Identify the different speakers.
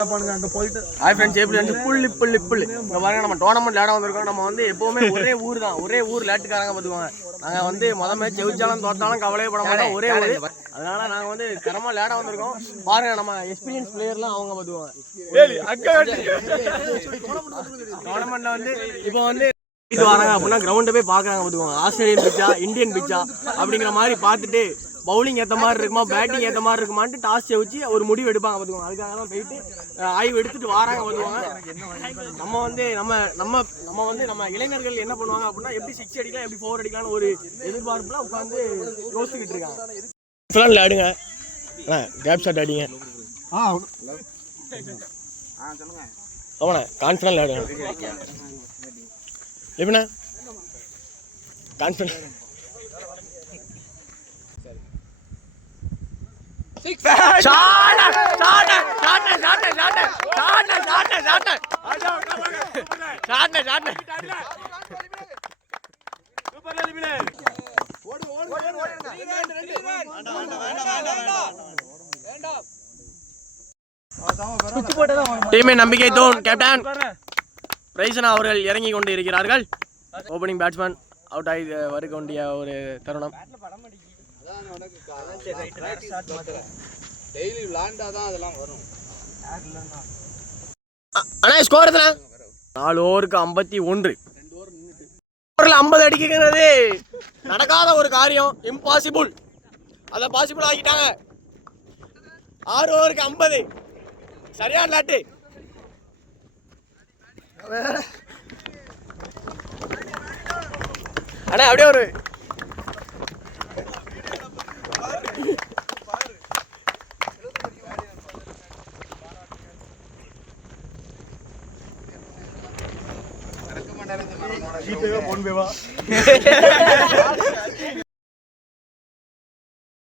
Speaker 1: Hi friends எப்படி வந்து புள்ளி புள்ளி புள்ளி. இங்க பாருங்க நம்ம டோர்னமெண்ட் விளையாட வந்திருக்கோம். நம்ம வந்து எப்பவுமே ஒரே ஊர் தான். ஒரே ஊர் விளையாட்டுக்காரங்க பார்த்துக்குவாங்க நாங்க வந்து முத மேட்ச் ஜெயிச்சாலும் தோத்தாலும் கவலையே பட மாட்டோம். ஒரே ஊர். அதனால நாங்க வந்து தரமா விளையாட வந்திருக்கோம். பாருங்க நம்ம எக்ஸ்பீரியன்ஸ் பிளேயர்லாம் அவங்க பார்த்துக்குவாங்க டோர்னமெண்ட்ல வந்து இப்போ வந்து இது வராங்க அப்படின்னா கிரவுண்டை போய் பார்க்குறாங்க பார்த்துக்கோங்க. ஆஸ்திரேலியன் பிச்சா இந்தியன் பிச்சா அப்படிங்கிற மாதிரி பார்த்துட்டு பவுலிங் ஏற்ற மாதிரி இருக்குமா? பேட்டிங் ஏற்ற மாதிரி இருக்குமான்ட்டு டாஸ் வச்சு ஒரு முடிவு எடுப்பாங்க பார்த்துக்கோங்க அதுக்காக தான் போயிட்டு ஆய்வு எடுத்துட்டு வராங்க பார்த்துக்கோங்க நம்ம வந்து நம்ம நம்ம நம்ம வந்து நம்ம இளைஞர்கள் என்ன பண்ணுவாங்க அப்படின்னா எப்படி சிக்ஸ் அடிக்கலாம் எப்படி ஃபோர் அடிக்கலாம்னு ஒரு எதிர்பார்ப்புல உட்காந்து யோசிச்சுக்கிட்டு இருக்காங்க. இப்பெல்லாம் விளையாடுங்க கேப் ஷாட் அடிங்க ஆமாண்ணே கான்ஃபிடன்ட் விளையாடுங்க எப்படிண்ணா? கான்ஃபிடன்ட் டீமை நம்பிக்கை தோன் கேப்டன் பிரைசனா அவர்கள் இறங்கி கொண்டு இருக்கிறார்கள். ஓப்பனிங் பேட்ஸ்மேன் அவுட் ஆகி வருக வேண்டிய ஒரு தருணம்.
Speaker 2: டெய்லி விளாண்டாதான் அதெல்லாம் வரும்.
Speaker 1: அண்ணா ஸ்கோர் எத்தனை? நாலு ஓவருக்கு ஐம்பத்தி ஒன்று. ஓவரில் ஐம்பது அடிக்கிறது நடக்காத ஒரு காரியம். இம்பாசிபிள் அதை பாசிபிள் ஆக்கிட்டாங்க. ஆறு ஓவருக்கு ஐம்பது. சரியான லாட்டு அண்ணா அப்படியே ஒரு ஜிபேவா போன்பேவா